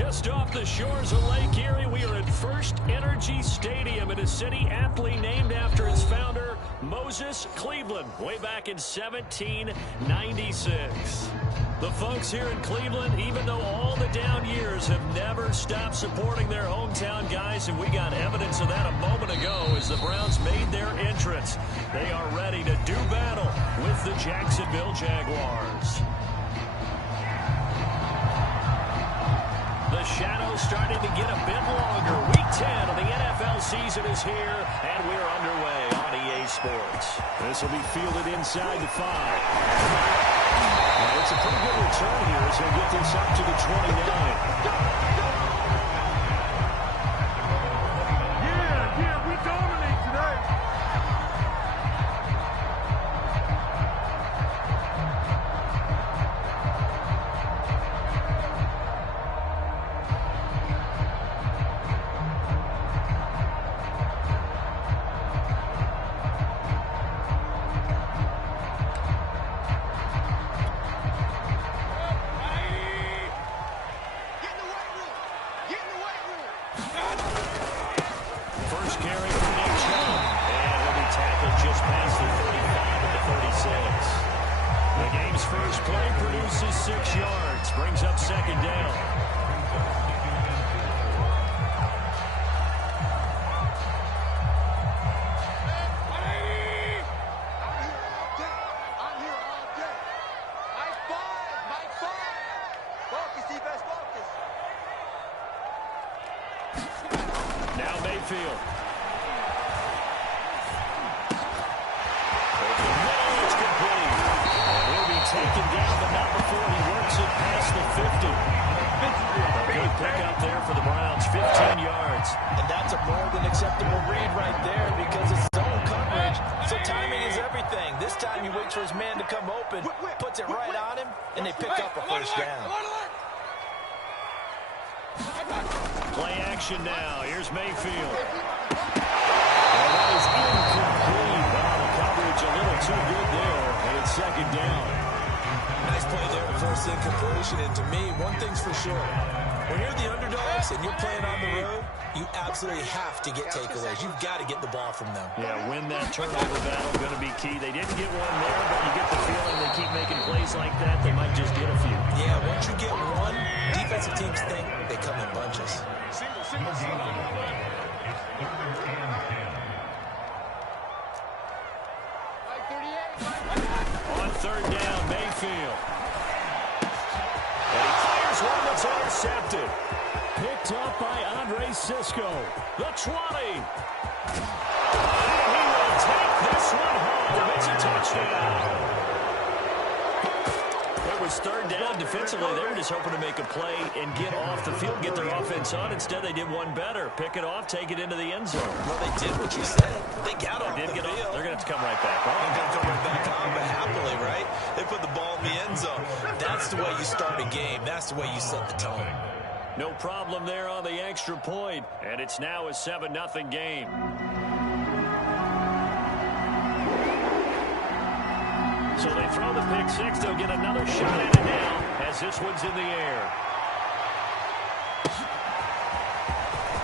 Just off the shores of Lake Erie, we are at First Energy Stadium in a city aptly named after its founder, Moses Cleveland, way back in 1796. The folks here in Cleveland, even though all the down years, have never stopped supporting their hometown guys, and we got evidence of that a moment ago as the Browns made their entrance. They are ready to do battle with the Jacksonville Jaguars. The shadow's starting to get a bit longer. Week 10 of the NFL season is here, and we're underway on EA Sports. This will be fielded inside the 5. It's a pretty good return here as they get this up to the 29. Yeah, we dominate today. Brings up second down. Now Mayfield. It's complete. He'll be taken down, but not before he works it past the 50. A good pickup there for the Browns, 15 yards. And that's a more than acceptable read right there because it's zone coverage, so timing is everything. This time he waits for his man to come open, puts it right on him, and they pick up a first down. Play action now. Here's Mayfield. And that is incomplete. Wow, the coverage a little too good there, and it's second down. Nice play there to force incompletion, and to me, one thing's for sure. When you're the underdogs and you're playing on the road, you absolutely have to get takeaways. You've got to get the ball from them. Yeah, win that turnover battle, going to be key. They didn't get one there, but you get the feeling they keep making plays like that, they might just get a few. Yeah, once you get one, defensive teams think they come in bunches. On third down, Mayfield. And he fires one that's intercepted. Picked up by Andre Cisco. The 20. And he will take this one home. It's a touchdown. It was third down. Defensively, they were just hoping to make a play and get off the field, get their offense on. Instead, they did one better. Pick it off, take it into the end zone. Well, they did what you said. They got off the field. They're going to have to come right back on. They're going to come right back on, but happily, right? They put the ball in the end zone. That's the way you start a game. That's the way you set the tone. No problem there on the extra point. And it's now a 7-0 game. So they throw the pick six. They'll get another shot at it now as this one's in the air.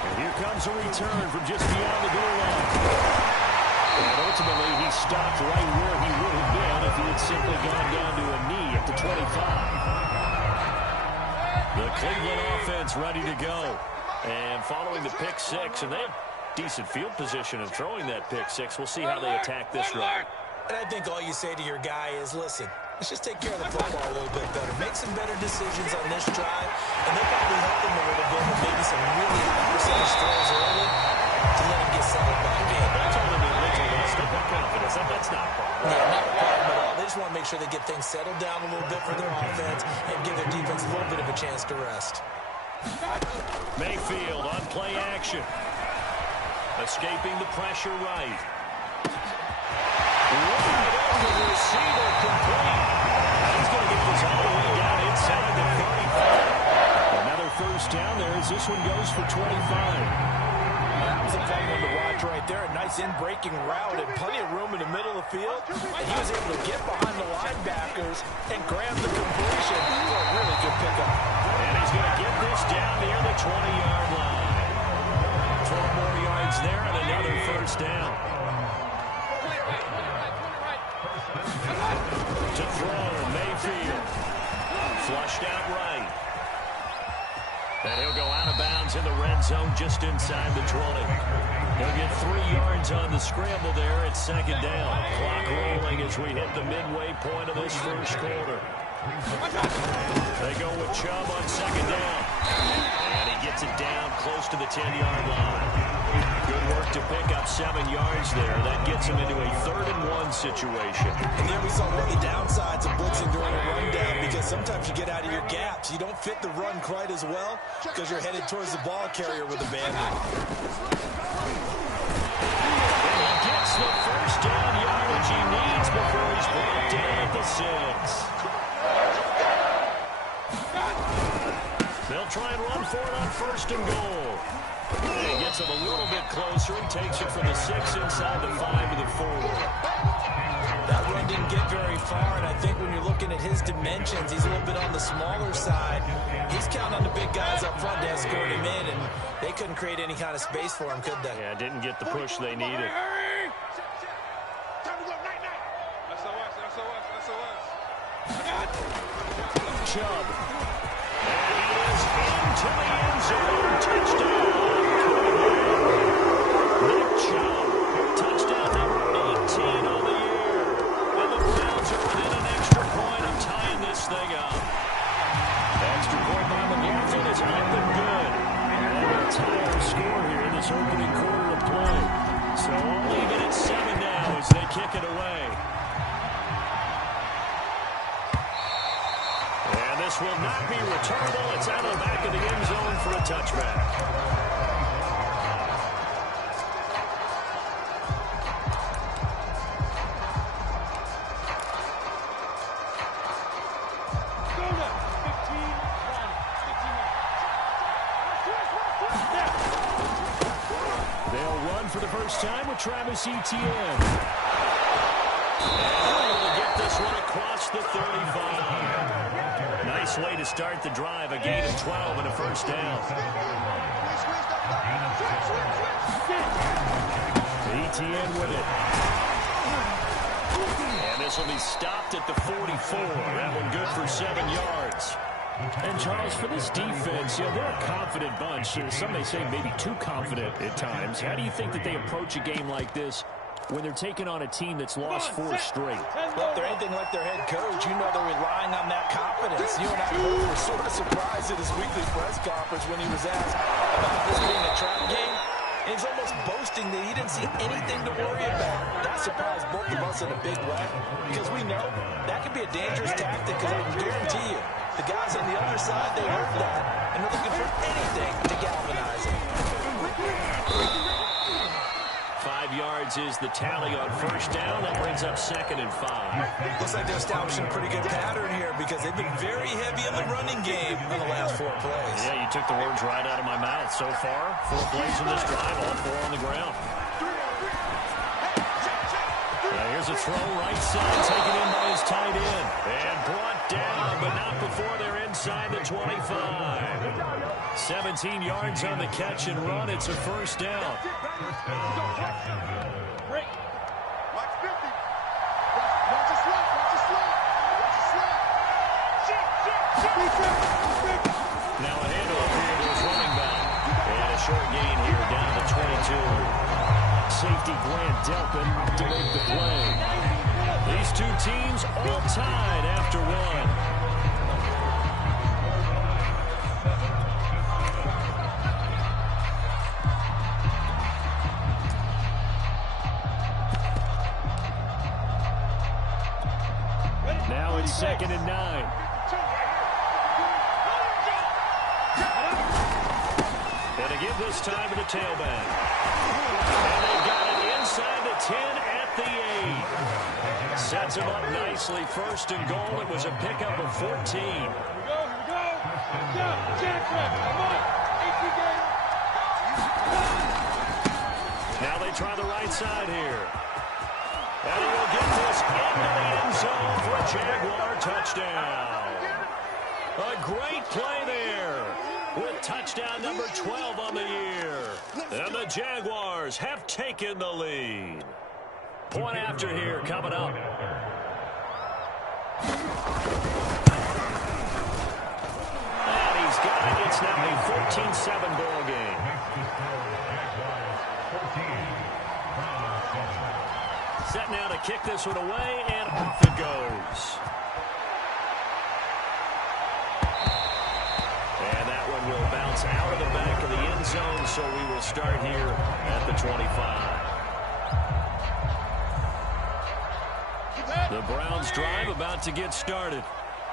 And here comes a return from just beyond the goal line. And ultimately, he stopped right where he would have been if he had simply gone down to a knee at the 25. The Cleveland offense ready to go. And following the pick six, and they have decent field position in throwing that pick six. We'll see how they attack this run. And I think all you say to your guy is, listen, let's just take care of the football a little bit better. Make some better decisions on this drive, and they'll probably help him a little bit with maybe some really high percentage throws early to let him get settled back in. That's all they need. Step up confidence. That's not a problem. Yeah, not a problem at all. They just want to make sure they get things settled down a little bit for their offense and give their defense a little bit of a chance to rest. Mayfield on play action. Escaping the pressure right. Right over the receiver, complete. He's going to get this all the way down inside the 35. Another first down there as this one goes for 25. That was a fun one to watch right there. A nice in-breaking route and plenty of room in the middle of the field. And he was able to get behind the linebackers and grab the completion for a really good pickup. And he's going to get this down near the 20-yard line. 12 more yards there and another first down. To throw, Mayfield. Flushed out right. And he'll go out of bounds in the red zone just inside the 20. He'll get 3 yards on the scramble there at second down. Clock rolling as we hit the midway point of this first quarter. They go with Chubb on second down. And he gets it down close to the 10-yard line. Good work to pick up 7 yards there. That gets him into a 3rd-and-1 situation. And there we saw one of the downsides of blitzing during a rundown, because sometimes you get out of your gaps. You don't fit the run quite as well because you're headed towards the ball carrier with a bandit. He gets the first down yardage he needs before he's brought down at the 6. They'll try and run for it on 1st and goal. He gets him a little bit closer. He takes it from the 6 inside the 5 to the 4. That run didn't get very far, and I think when you're looking at his dimensions, he's a little bit on the smaller side. He's counting on the big guys up front to escort him in, and they couldn't create any kind of space for him, could they? Yeah, didn't get the push they needed. Chubb. And he is into the end zone. Touchdown. Nick Chubb. Touchdown number 18 on the year. And the Browns are within an extra point of tying this thing up. Extra point by McLaughlin is up and good. And they'll tie our score here in this opening quarter of play. So all even at 7 now as they kick it away. And this will not be returnable. It's out of the back of the end zone for a touchback. Time with Travis Etienne. And able to get this one across the 35. Nice way to start the drive. A gain of 12 and a first down. Etienne with it. And this will be stopped at the 44. That one good for 7 yards. And, Charles, for this defense, they're a confident bunch. Some may say maybe too confident at times. How do you think that they approach a game like this when they're taking on a team that's lost 4 straight? Well, if they're anything like their head coach, you know they're relying on that confidence. You and I both were sort of surprised at his weekly press conference when he was asked about this being a trap game. And he's almost boasting that he didn't see anything to worry about. That surprised both of us in a big way, because we know that could be a dangerous tactic, because I can guarantee you, the guys on the other side, they heard that, and they're looking for anything to galvanize them. 5 yards is the tally on first down. That brings up 2nd and 5. Looks like they're establishing a pretty good pattern here, because they've been very heavy in the running game in the last 4 plays. Yeah, you took the words right out of my mouth. So far, 4 plays in this drive, all 4 on the ground. Here's a throw right side, taken in by his tight end. And brought down, but not before they're inside the 25. 17 yards on the catch and run. It's a first down. Now a handoff here to his running back. And a short gain here down to 22. Safety Grant Delpin to make the play. These two teams all tied after 1. Now it's 2nd and 9. And to give this time to the tailback. And they got it inside the 10 at the 8. Sets him up nicely. 1st and goal. It was a pickup of 14. Here we go. Come on. try the right side here. And he will get this into the end zone for a Jaguar touchdown. A great play there with touchdown number 12 on the year. And the Jaguars have taken the lead. Point after here coming up. And he's got it. It's now a 14-7 ball game. Set now to kick this one away, and off it goes. And that one will bounce out of the back of the end zone, so we will start here at the 25. The Browns drive about to get started.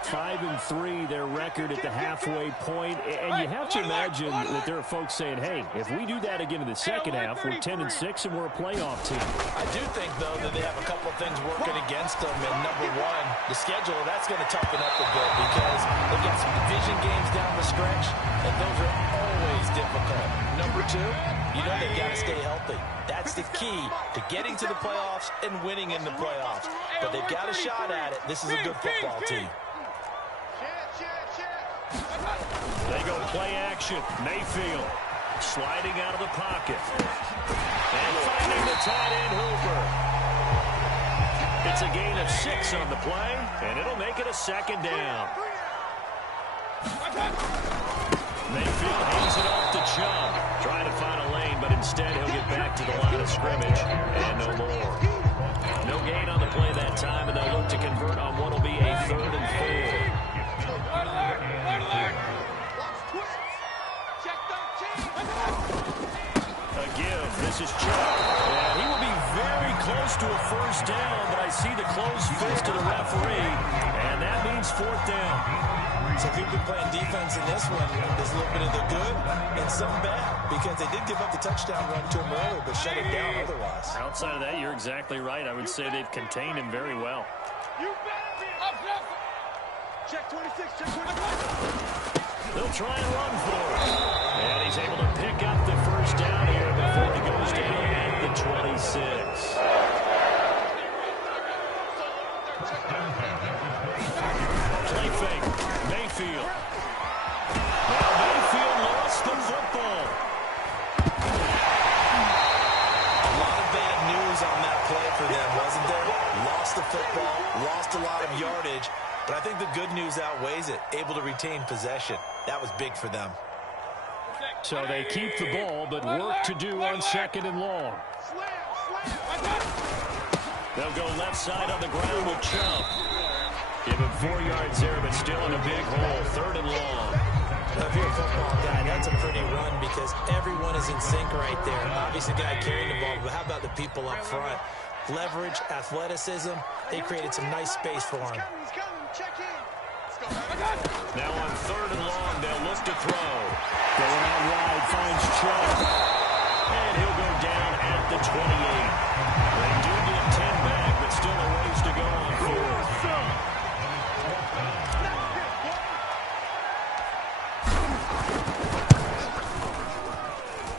5-3, their record at the halfway point. And you have to imagine that there are folks saying, hey, if we do that again in the second half, we're 10-6 and we're a playoff team. I do think, though, that they have a couple of things working against them. And number one, the schedule, that's going to toughen up a bit because they've got some division games down the stretch, and those are always difficult. Number two, you know they've got to stay healthy. That's the key to getting to the playoffs and winning in the playoffs. But they've got a shot at it. This is a good football team. They go play action. Mayfield sliding out of the pocket. And finding the tight end Hooper. It's a gain of 6 on the play, and it'll make it a second down. Mayfield hands it off to Chubb. Trying to find a lane, but instead he'll get back to the line of scrimmage. And no more. No gain on the play that time, and they'll look to convert on what will be a 3rd and 4. A give. This is Chubb. And he will be very close to a first down, but I see the closed fist of the referee, and that means 4th down. So if you've been playing defense in this one, there's a little bit of the good and some bad, because they did give up the touchdown run to him earlier, but shut it down otherwise. Outside of that, you're exactly right. I would say they've contained him very well. Check 26, check 26. They'll try and run for it. And he's able to pick up the first down here before he goes down at the 26. Play fake. Mayfield. Now Mayfield lost the football. A lot of bad news on that play for them, wasn't there? Lost the football, lost a lot of yardage. But I think the good news outweighs it. Able to retain possession. That was big for them. So they keep the ball, but work to do on 2nd and long. They'll go left side on the ground with Chubb. Give him 4 yards there, but still in a big hole. 3rd and long. Now, if you're a football guy, that's a pretty run because everyone is in sync right there. Obviously, the guy carrying the ball, but how about the people up front? Leverage, athleticism. They created some nice space for him. Now on 3rd and long, they'll look to throw. Going out wide, finds Chubb. And he'll go down at the 28. They do get 10 back, but still a ways to go on 4th.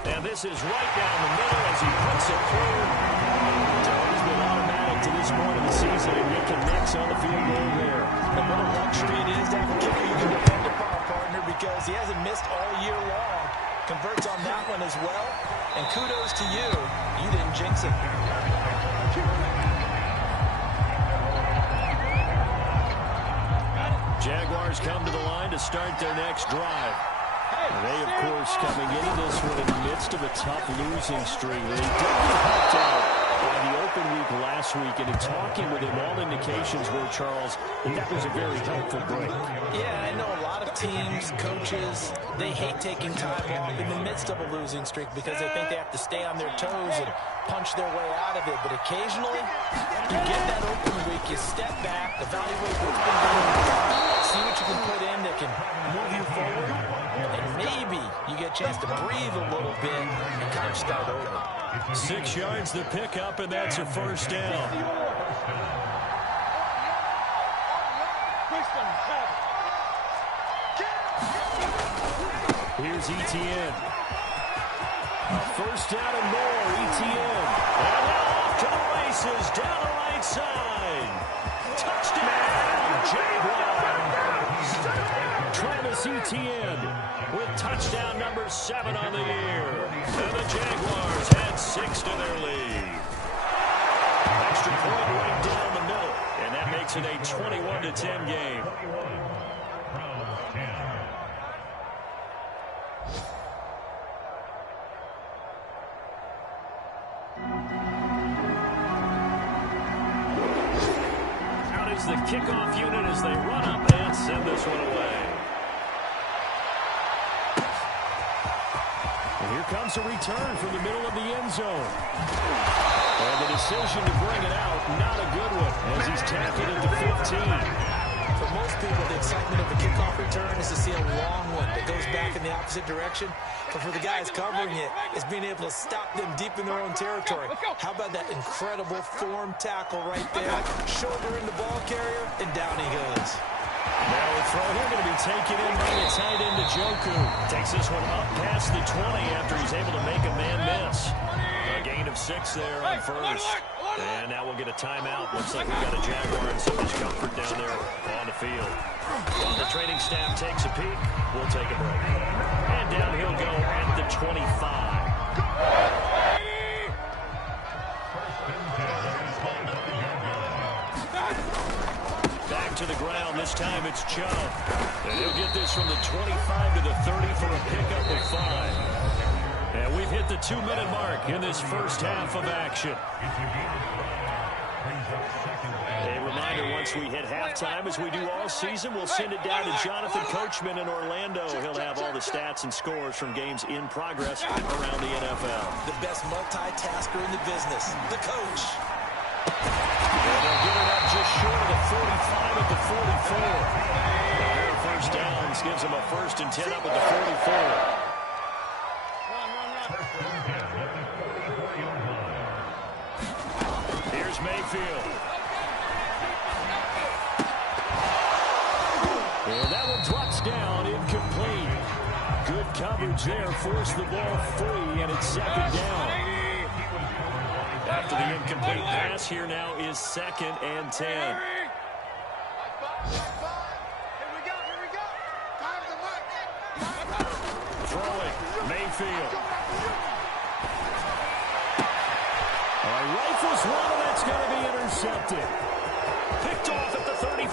And this is right down the middle as he puts it through. He's been automatic to this point of the season, and he can mix on the field goal there. And what a luxury it is to have a kicker you can depend upon, partner, because he hasn't missed all year long. Converts on that one as well. And kudos to you. You didn't jinx it. Jaguars come to the line to start their next drive. They, of course, coming into this one in the midst of a tough losing streak. They did get helped out by the open week last week, and in talking with him, all indications were, Charles, that was a very helpful break. Yeah, I know a lot of teams, coaches, they hate taking time off in the midst of a losing streak because they think they have to stay on their toes and punch their way out of it. But occasionally, you get that open week, you step back, evaluate what's been going, see what you can put in that can move you forward, and maybe you get a chance to breathe a little bit and kind of start over. 6 yards the pickup, and that's a first down. Here's Etienne. First down and more, ETN. And now off to the races, down the right side. Touchdown, Jaguars. Travis Etienne with touchdown number 7 on the year. And the Jaguars had 6 to their lead. Extra point right down the middle. And that makes it a 21-10 game. The kickoff unit as they run up and send this one away. And here comes a return from the middle of the end zone. And the decision to bring it out, not a good one, as he's tackled into 15. For most people, the excitement of a kickoff return is to see a long one that goes back in the opposite direction. But for the guys covering it, it's being able to stop them deep in their own territory. How about that incredible form tackle right there? Shoulder in the ball carrier, and down he goes. Now the throw here going to be taken in by the tight end to Njoku. Takes this one up past the 20 after he's able to make a man miss. A gain of 6 there on first. And now we'll get a timeout. Looks like we've got a Jaguar in so much comfort down there on the field. While the training staff takes a peek, we'll take a break. And down he'll go at the 25. Back to the ground. This time it's Chubb. And he'll get this from the 25 to the 30 for a pickup of 5. And we've hit the 2-minute mark in this first half of action. A reminder, once we hit halftime, as we do all season, we'll send it down to Jonathan Coachman in Orlando. He'll have all the stats and scores from games in progress around the NFL. The best multitasker in the business, the coach. And they'll get it up just short of the 45 at the 44. A pair of first downs gives them a 1st and 10 up at the 44. Here's Mayfield. And that one drops down, incomplete. Good coverage there, forced the ball free, and it's 2nd down. After the incomplete pass, here now is 2nd and 10. Here we go. Time to mark. Throwing, Mayfield. Rifles one, and that's going to be intercepted. Picked off at the 35.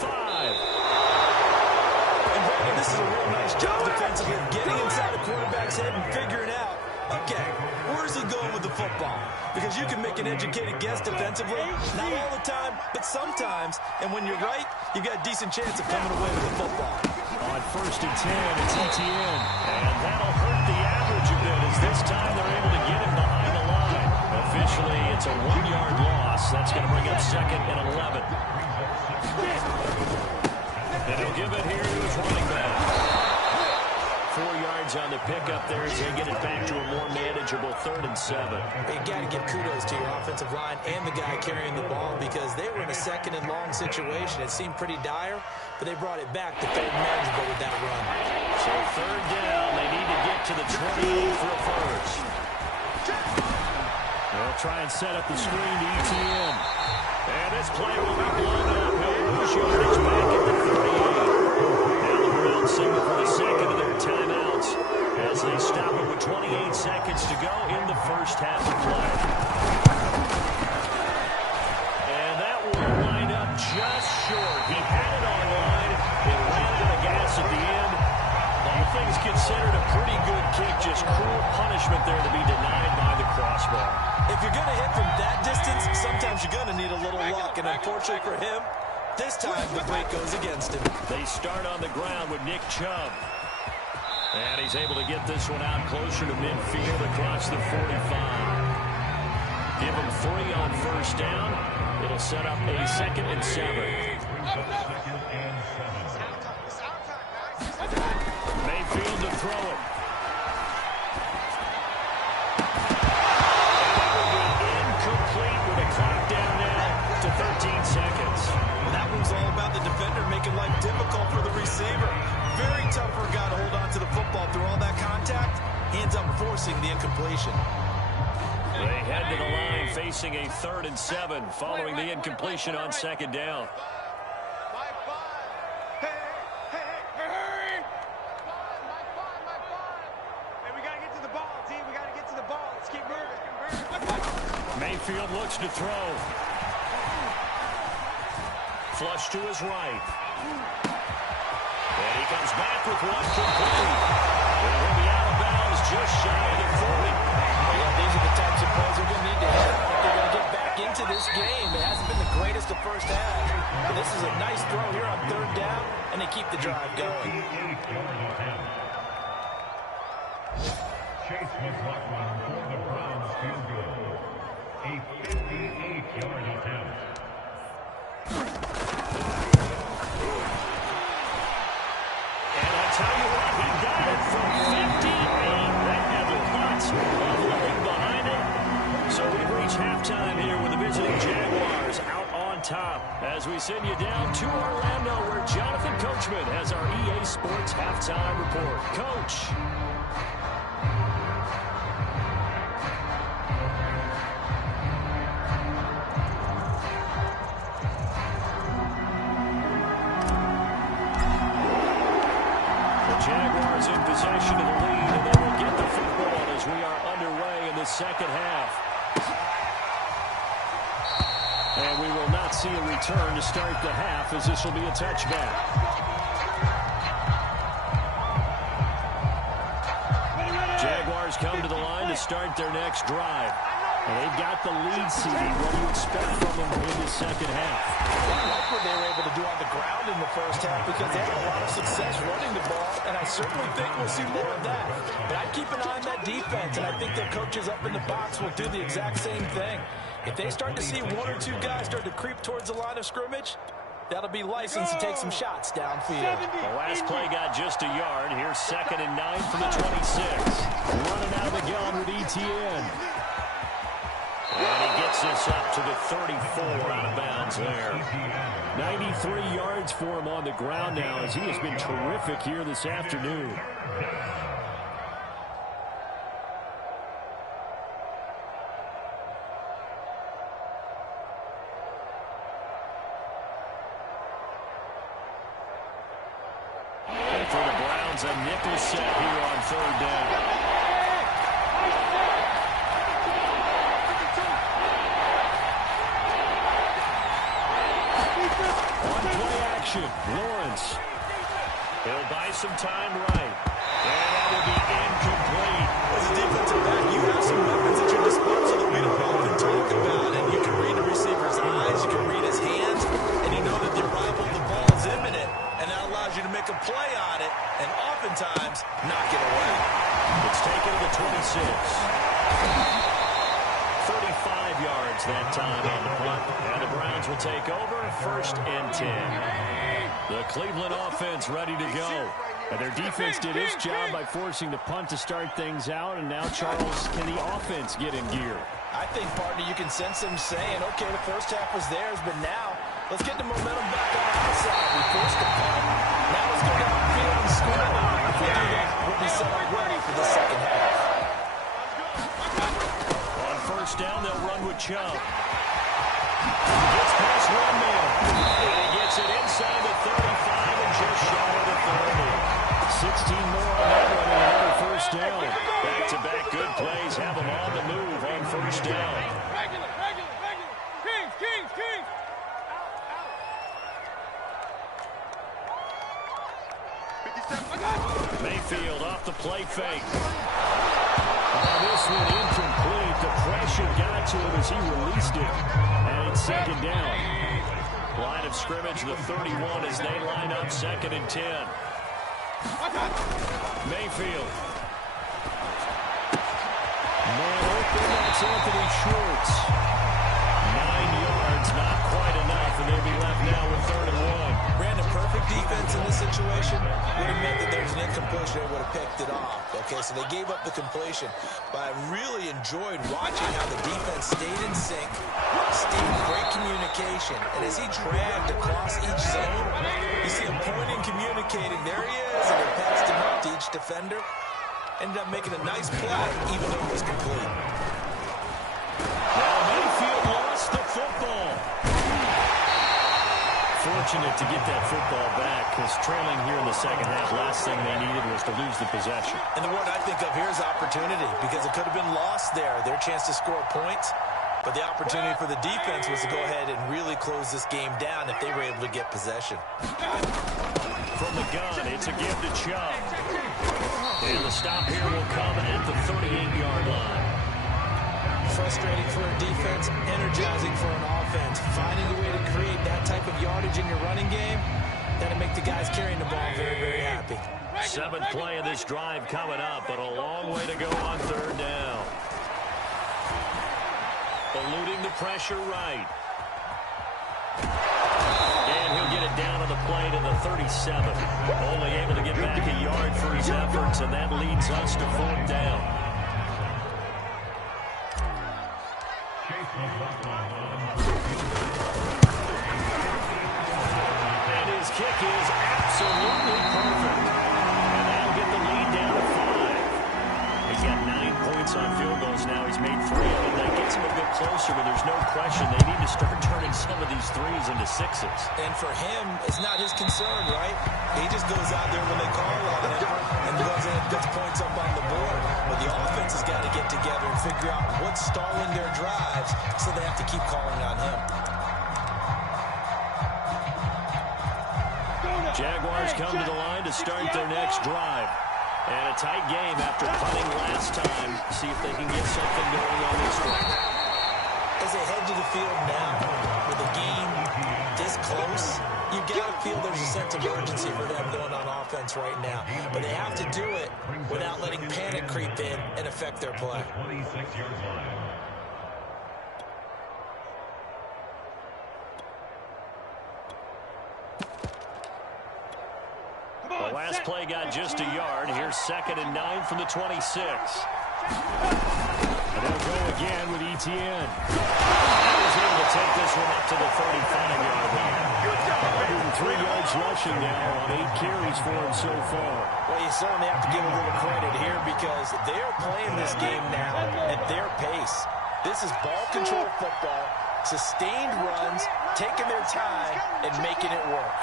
And Brandon, this is a real nice job defensively, getting inside the quarterback's head and figuring out, okay, where's he going with the football? Because you can make an educated guess defensively, not all the time, but sometimes. And when you're right, you've got a decent chance of coming away with the football. On 1st and 10, it's Etienne. And that'll hurt the average a bit, as this time they're able to get him behind the line. Officially, it's a 1-yard loss. That's going to bring up 2nd and 11. And he'll give it here to his running back. 4 yards on the pickup there as they get it back to a more manageable 3rd and 7. You got to give kudos to your offensive line and the guy carrying the ball, because they were in a 2nd and long situation. It seemed pretty dire, but they brought it back to 3rd and manageable with that run. So 3rd down, they need to get to the 28 for a first. They'll try and set up the screen to Etienne. And this play will be blown up. He'll lose yardage back at the 38. Now the Browns signal for the 2nd of their timeouts as they stop it with 28 seconds to go in the first half of play. And that will wind up just short. He had it on line. It ran out of gas at the end. All things considered, a pretty good kick. Just cruel punishment there to be denied by the crossbar. If you're going to hit from that distance, sometimes you're going to need a little luck. And unfortunately for him, this time the break goes against him. They start on the ground with Nick Chubb. And he's able to get this one out closer to midfield across the 45. Give him 3 on 1st down. It'll set up a 2nd and 7. Mayfield to throw it. To 13 seconds. That one's all about the defender making life difficult for the receiver. Very tough for a guy to hold on to the football through all that contact. ends up forcing the incompletion. They head to the line facing a 3rd and 7 following the incompletion on 2nd down. Mayfield looks to throw. Flush to his right. And he comes back with one complete. And he'll be out of bounds just shy of the 40. Yeah, these are the types of plays they're going to need to hit if they're going to get back into this game. It hasn't been the greatest of first half. But this is a nice throw here on 3rd down, and they keep the drive going. Chase McLaughlin for the Browns field goal. A 58-yard attempt. And I tell you what, he got it from 58. That had lots of leg behind it. So we reach halftime here with the visiting Jaguars out on top. As we send you down to Orlando, where Jonathan Coachman has our EA Sports halftime report. Coach. Jaguars in possession of the lead, and they will get the football as we are underway in the 2nd half. And we will not see a return to start the half, as this will be a touchback. Jaguars come to the line to start their next drive. And they've got the lead seeding. What do you expect from them in the 2nd half? I like what they were able to do on the ground in the first half because they had a lot of success running the ball, and I certainly think we'll see more of that. But I'd keep an eye on that defense, and I think their coaches up in the box will do the exact same thing. If they start to see 1 or 2 guys start to creep towards the line of scrimmage, that'll be licensed to take some shots downfield. The last play got just a yard. Here's 2nd and 9 from the 26. Running out of the gun with ETN. And he gets this up to the 34 out of bounds there. 93 yards for him on the ground now as he has been terrific here this afternoon. And for the Browns, a nickel set here on 3rd down. Lawrence. He'll buy some time right. And that will be incomplete. As a defensive back, you have some weapons at your disposal that we don't often talk about. And you can read the receiver's eyes, you can read his hands, and you know that the arrival of the ball is imminent. And that allows you to make a play on it and oftentimes knock it away. It's taken to the 26. 35 yards that time on the punt. And the Browns will take over 1st and 10. The Cleveland offense ready to go. And their defense did its job by forcing the punt to start things out. And now, Charles, can the offense get in gear? I think, partner, you can sense them saying, okay, the first half was theirs, but now let's get the momentum back on our side. We forced the punt. Now let's go downfield and score. If we do that, we'll be set up ready for the 2nd half. On 1st down, they'll run with Chubb. Gets past one man. And he gets it inside the 35 and just shy of the 30. 16 more on that one and another 1st down. Back-to-back good plays have them on the move on 1st down. Kings. Mayfield off the play fake. This one incomplete. The pressure got to him as he released it. And it's 2nd down. Line of scrimmage, the 31 as they line up 2nd and 10. Mayfield. Man open, that's Anthony Schwartz. 9 yards, not quite enough, and they'll be left now with 3rd and 1. Brandon, perfect defense in this situation would have meant that there was an incompletion. They would have picked it off. Okay, so they gave up the completion. But I really enjoyed watching how the defense stayed in sync, stayed in great communication. And as he dragged across each zone, you see him pointing, communicating. There he is, and it passed him up to each defender. Ended up making a nice play, even though it was complete. Well, Mayfield lost the football. Fortunate to get that football back, because trailing here in the second half, last thing they needed was to lose the possession. And the word I think of here is opportunity, because it could have been lost there. Their chance to score points. But the opportunity for the defense was to go ahead and really close this game down if they were able to get possession. From the gun, it's a give to Chubb. And the stop here will come at the 38-yard line. Frustrating for a defense, energizing for an offense. Finding a way to create that type of yardage in your running game, that'll make the guys carrying the ball very, very happy. Seventh play of this drive coming up, but a long way to go on third down. Eluding the pressure right. And he'll get it down on the play to the 37. Only able to get back a yard for his efforts, and that leads us to fourth down. And his kick is absolutely perfect. And that'll get the lead down to 5. He's got 9 points on field goals now. He's made 3 of them. That gets him a bit closer, but there's no question they need to start turning some of these threes into sixes. And for him, it's not his concern, right? He just goes out there when they call on him and goes in and puts points up on the board. But the offense has got to get together and figure out what's stalling their drives, so they have to keep calling on him. Jaguars come to the line to start their next drive. And a tight game after punting last time. See if they can get something going on this one. As they head to the field now, with the game this close, you've got to feel there's a sense of urgency for them going on offense right now. But they have to do it without letting panic creep in and affect their play. The last play got just a yard. Here's 2nd and 9 from the 26. And they'll go again with Etienne. He was able to take this one up to the 35-yard line. 103 yards rushing now on 8 carries for him so far. Well, you certainly have to give a little credit here because they're playing this game now at their pace. This is ball control football, sustained runs, taking their time, and making it work.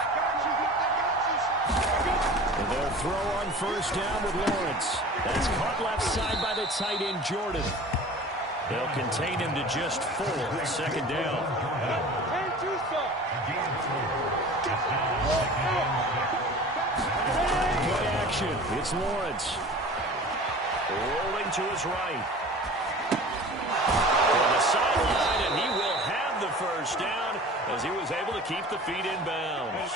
And they'll throw on first down with Lawrence. That's caught left side by the tight end, Jordan. They'll contain him to just 4. 2nd down. Play action. It's Lawrence. Rolling to his right. On the sideline, and he will have the first down as he was able to keep the feet in bounds.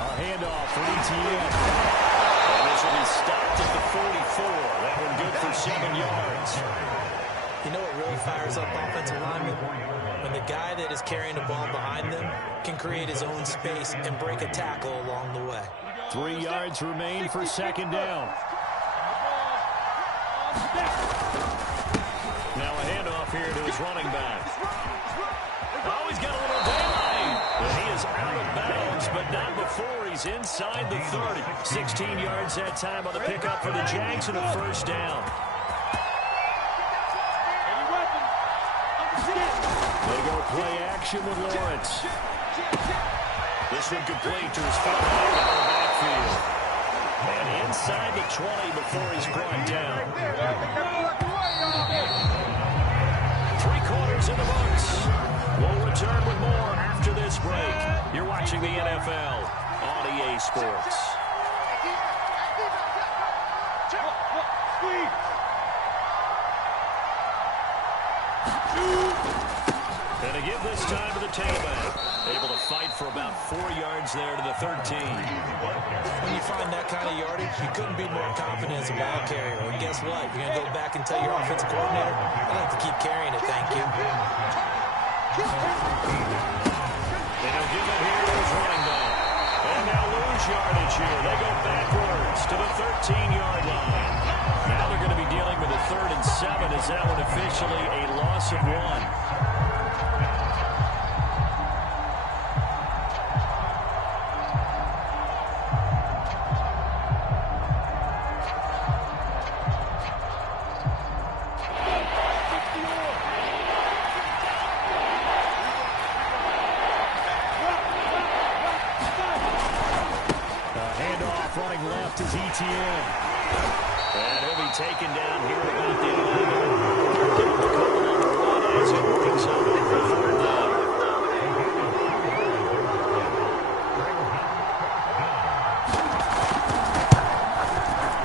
A handoff for Etienne. And this will be stopped at the 44. That one good for 7 yards. You know what really fires up offensive linemen? When the guy that is carrying the ball behind them can create his own space and break a tackle along the way. 3 yards remain for 2nd down. Now a handoff here to his running back. Oh, he's got a little delay. And he is out of bounds, but not before he's inside the 30. 16 yards that time on the pickup for the Jags and a first down. They go play action with Lawrence. This one complete to his fullback out of the backfield. And inside the 20 before he's brought down. 3 quarters in the books. We'll return with more after this break. You're watching the NFL on EA Sports. And to give this time to the tailback. Able to fight for about 4 yards there to the 13. When you find that kind of yardage, you couldn't be more confident as a ball carrier. And guess what? You're going to go back and tell your offensive coordinator, I don't have to keep carrying it, thank you. And he'll give it here to his running back. And they'll lose yardage here. They go backwards to the 13-yard line. Now they're going to be dealing with a 3rd and 7. Is that one officially a loss of 1? Etienne. And he'll be taken down here at about the 11. Give him a couple on the run as it brings up for 4th down.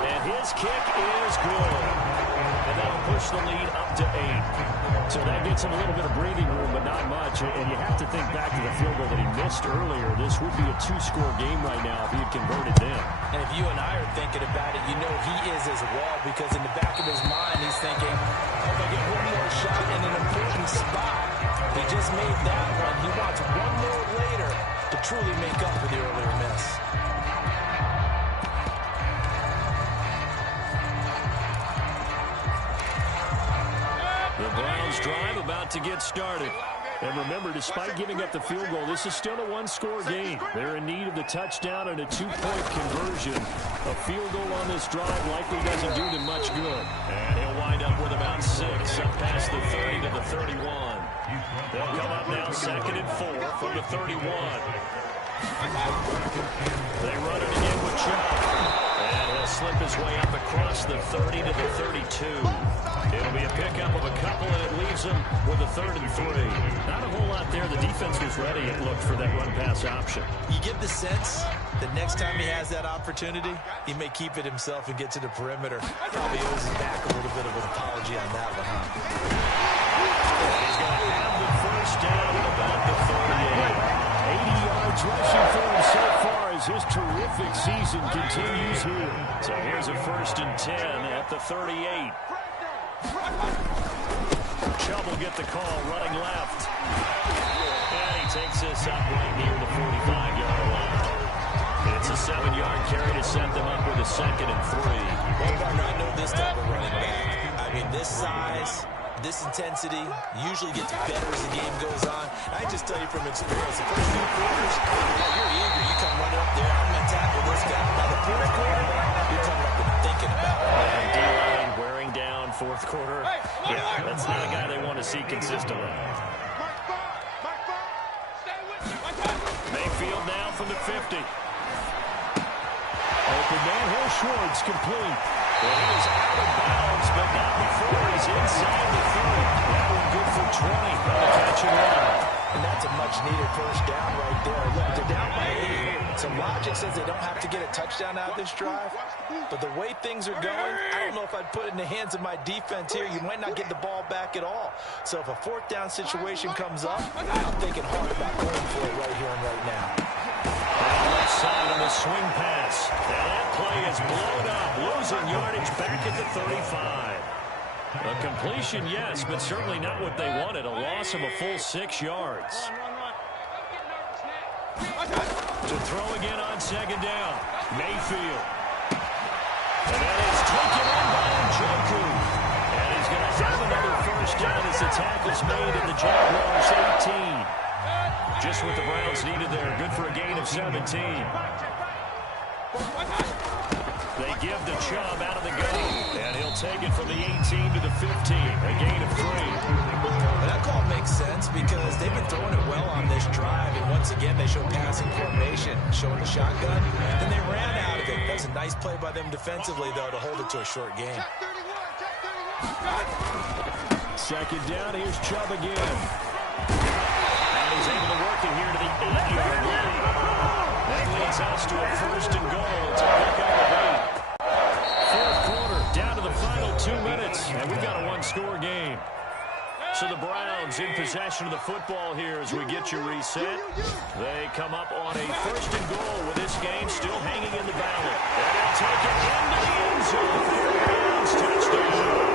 And his kick is good. And that'll push the lead up to 8. So that gets him a little bit of breathing room, but not much. And you have to think back to the field goal that he missed earlier. This would be a 2-score game right now if he had converted then. And if you and I are thinking about it, you know he is as well, because in the back of his mind, he's thinking, if I get one more shot in an important spot, he just made that one. He wants one more later to truly make up for the earlier miss. The Browns drive about to get started. And remember, despite giving up the field goal, this is still a 1-score game. They're in need of the touchdown and a 2-point conversion. A field goal on this drive likely doesn't do them much good. And he'll wind up with about 6, up past the 30 to the 31. They'll come up now 2nd and 4 from the 31. They run it again with Chubb. And he'll slip his way up across the 30 to the 32. It'll be a pickup of a couple, and it leaves them with a 3rd and 3. Not a whole lot there. The defense was ready, it looked, for that run-pass option. You get the sense that next time he has that opportunity, he may keep it himself and get to the perimeter. Probably owes his back a little bit of an apology on that one, huh? He's going to have the first down at about the 38. 80 yards rushing for him so far as his terrific season continues here. So here's a 1st and 10 at the 38. Chubb will get the call, running left. And he takes this up right near the 45-yard line. It's a 7-yard carry to set them up with a 2nd and 3. Well, partner, I know this type of running back. I mean, this size, this intensity usually gets better as the game goes on. I just tell you from experience, the first 2 quarters, you're eager. You come running up there, I'm going to tackle this guy. Now, the 4th quarter, you're coming up and thinking about it. And D-line wearing down 4th quarter. Yeah, that's not a guy they want to see consistently. Mayfield now from the 50. Open man, here's Schwartz, complete. Well, he is out of bounds, but not before he's inside the 30. That one good for 20 on the catch and run. And that's a much-needed first down right there. Look, they're down by 8. Some logic says they don't have to get a touchdown out of this drive. But the way things are going, I don't know if I'd put it in the hands of my defense here. You might not get the ball back at all. So if a 4th down situation comes up, I'm thinking hard about going for it right here and right now. Left side on the swing pass. And that play is blown up, losing yardage back at the 35. A completion, yes, but certainly not what they wanted. A loss of a full 6 yards. To throw again on 2nd down. Mayfield. And that is taken in by Njoku. And he's going to have another first down as the tackle's made at the Jaguars 18. Just what the Browns needed there. Good for a gain of 17. They give the Chubb out of the gun. And he'll take it from the 18 to the 15. A gain of 3. And that call makes sense because they've been throwing it well on this drive. And once again, they show passing formation, showing the shotgun. Then they ran out of it. That was a nice play by them defensively, though, to hold it to a short game. 2nd down, here's Chubb again. And he's able to work it here to the 8-yard line. That leads us to a 1st and goal. It's a pick out of 8. 4th quarter, down to the final 2 minutes, and we've got a 1-score game. So the Browns in possession of the football here as we get you reset. They come up on a 1st and goal with this game still hanging in the balance. And they'll take it into the end zone. Browns touchdown.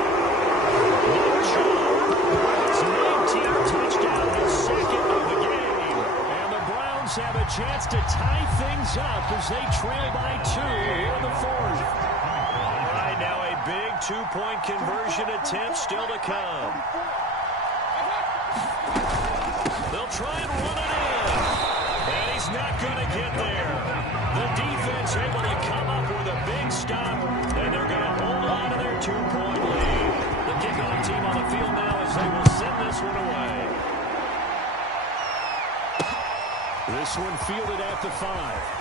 It's 19th touchdown, his 2nd of the game. And the Browns have a chance to tie things up as they trail by 2 here in the 4th. All right, now a big 2-point conversion attempt still to come. They'll try and run it in. And he's not going to get there. The defense able to come up with a big stop. And they're going to hold on to their 2-point lead. The kickoff team on the field now as they will send this one away. This one fielded at the 5.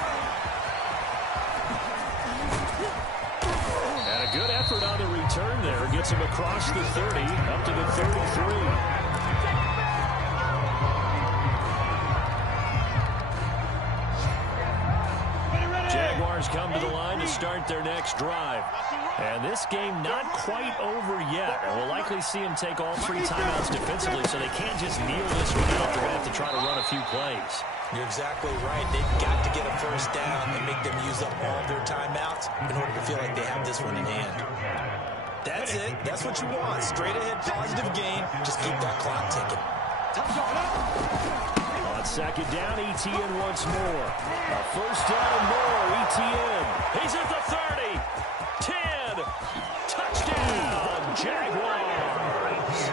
Good effort on the return there. Gets him across the 30, up to the 33. Jaguars come to the line to start their next drive. And this game not quite over yet. And we'll likely see them take all 3 timeouts defensively, so they can't just kneel this one out. They're going to have to try to run a few plays. You're exactly right. They've got to get a first down and make them use up all their timeouts in order to feel like they have this one in hand. That's it. That's what you want. Straight ahead, positive gain. Just keep that clock ticking. On second down, Etienne once more. A first down and more, Etienne. He's at the 30. 10. Touchdown, Jaguars.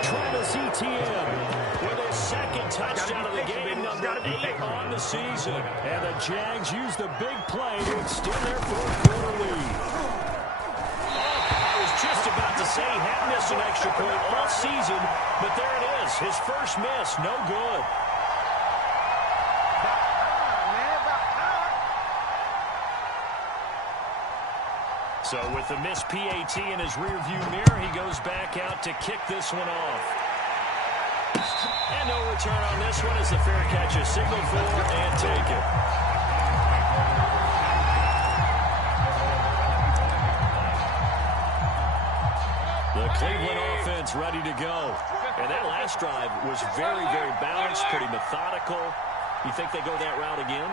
Travis Etienne with his second touchdown of the game, number 8 on the season. And the Jags use the big play to extend their fourth-quarter lead. I was just about to say he hadn't missed an extra point all season, but there it is. His first miss, no good. So with the missed PAT in his rearview mirror, he goes back out to kick this one off. And no return on this one as the fair catch is signaled for and taken. The Cleveland offense ready to go. And that last drive was very, very balanced, pretty methodical. You think they go that route again?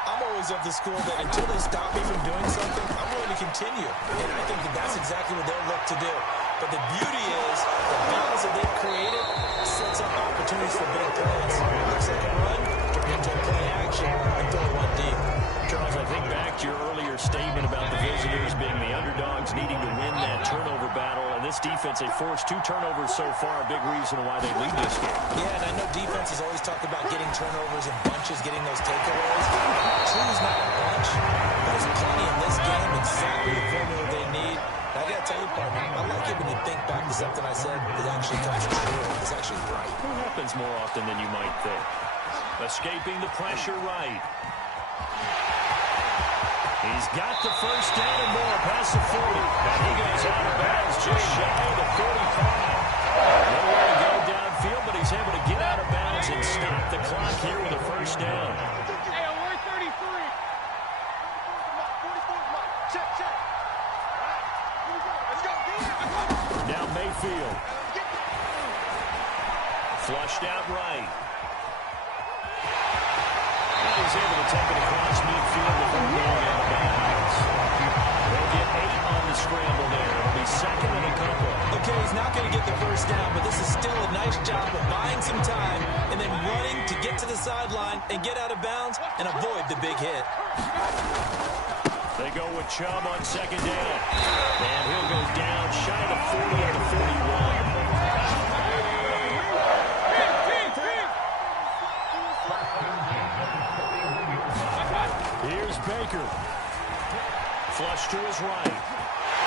I'm always of the school that until they stop me from doing something, I'm willing to continue. And I think that that's exactly what they'll look to do. But the beauty is the balance that they've created sets up opportunities for big plays. Looks like a run, turn into a play action, and throw one deep. Charles, I think back to your earlier statement about the visitors being the underdogs needing to win that turnover battle. And this defense, they forced 2 turnovers so far, a big reason why they lead this game. Yeah, and I know defenses always talk about getting turnovers in bunches, getting those takeaways. 2's not a bunch, but there's plenty in this game, exactly the formula they need. And I got to tell you, partner, I like it when you think back to something I said that actually comes true. It's actually right. It happens more often than you might think. Escaping the pressure right. He's got the first down and more past the 40. And he goes out of bounds just shy of the 45. Nowhere to go downfield, but he's able to get out of bounds and stop the clock here with a first down. Hey, alert 33. 44's mine. Check, check. All right, here we go. Let's go. Now Mayfield. Flushed out right. And he's able to take it across midfield before going out of bounds. They'll get 8 on the scramble there. It'll be second and a couple. Okay, he's not going to get the first down, but this is still a nice job of buying some time and then running to get to the sideline and get out of bounds and avoid the big hit. They go with Chubb on second down. And he'll go down shy of 40 at the 41. Here's Baker. Flush to his right.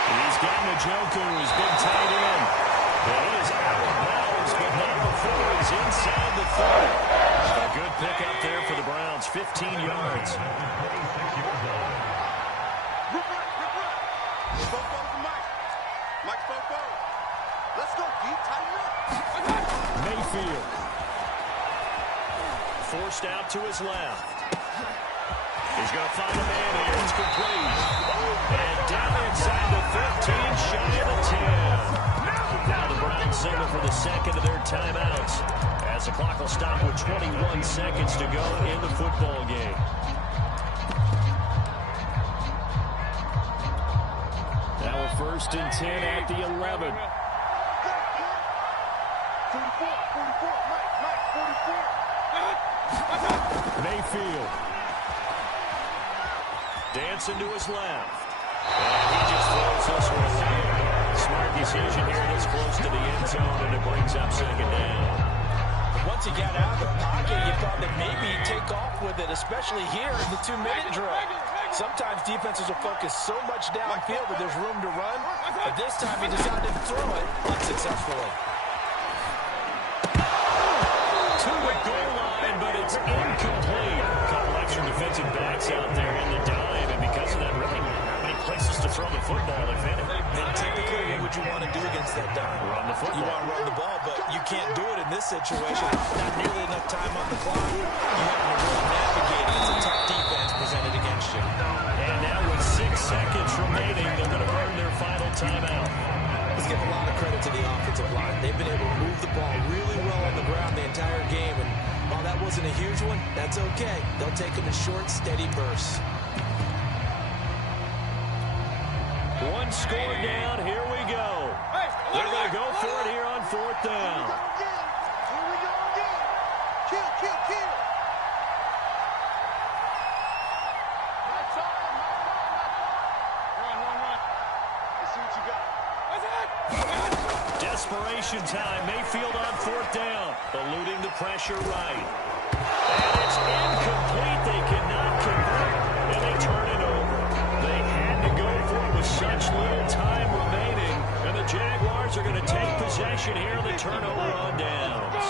He's got Njoku, who's been tied in. And he is out of bounds, but not before he's inside the 30. A good pick up there for the Browns, 15 yards. Let's go deep, tighten up. Mayfield. Forced out to his left. He's going to find a man here. It's complete. And down inside the 13, shy of the 10. Now the Browns signal for the second of their timeouts, as the clock will stop with 21 seconds to go in the football game. Now we're first and 10 at the 11. 44, Mike, 44. Mayfield. Dancing to his left. And he just throws this one away. Smart decision here this close to the end zone, and it brings up second down. Once he got out of the pocket, you thought that maybe he'd take off with it, especially here in the 2-minute drill. Sometimes defenses will focus so much downfield that there's room to run, but this time he decided to throw it unsuccessfully. To the goal line, but it's incomplete. A couple extra defensive backs out there in the dive, and because of that, really not many places to throw the football if do against that dime? Run the football. You want to run the ball, but you can't do it in this situation. Not nearly enough time on the clock. You have to really navigate it. It's a tough defense presented against you. And now with 6 seconds remaining, they're going to burn their final timeout. Let's give a lot of credit to the offensive line. They've been able to move the ball really well on the ground the entire game. And while that wasn't a huge one, that's okay. They'll take them in short, steady bursts. One score down. Here we go. They're going to go for it here on 4th down. Here we go again. Kill, kill, kill. That's all. Run. Let's see what you got. Desperation time. Mayfield on 4th down. Eluding the pressure right. And it's incomplete. They cannot convert. And they turn it over. They had to go for it with such little time remaining. And the Jaguars are going to take possession here on the turnover on downs.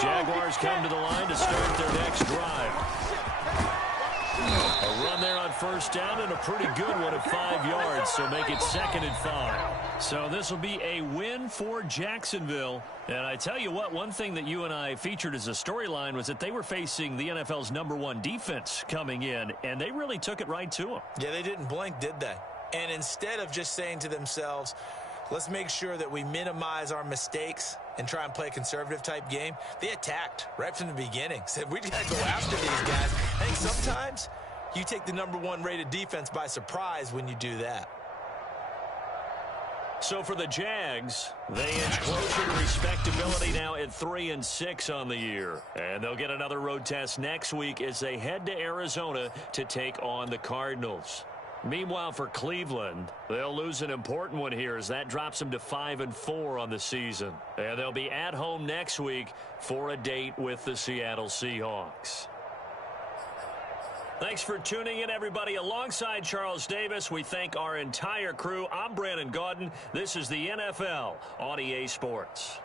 Jaguars come to the line to start their next drive. A run there on 1st down and a pretty good one at 5 yards, so make it 2nd and 5. So this will be a win for Jacksonville. And I tell you what, one thing that you and I featured as a storyline was that they were facing the NFL's #1 defense coming in, and they really took it right to them. Yeah, they didn't blink, did they? And instead of just saying to themselves, let's make sure that we minimize our mistakes and try and play a conservative-type game, they attacked right from the beginning. Said, we got to go after these guys. I think sometimes you take the #1 rated defense by surprise when you do that. So for the Jags, they inch closer to respectability now at 3-6 on the year. And they'll get another road test next week as they head to Arizona to take on the Cardinals. Meanwhile, for Cleveland, they'll lose an important one here as that drops them to 5-4 on the season. And they'll be at home next week for a date with the Seattle Seahawks. Thanks for tuning in, everybody. Alongside Charles Davis, we thank our entire crew. I'm Brandon Gaudin. This is the NFL on EA Sports.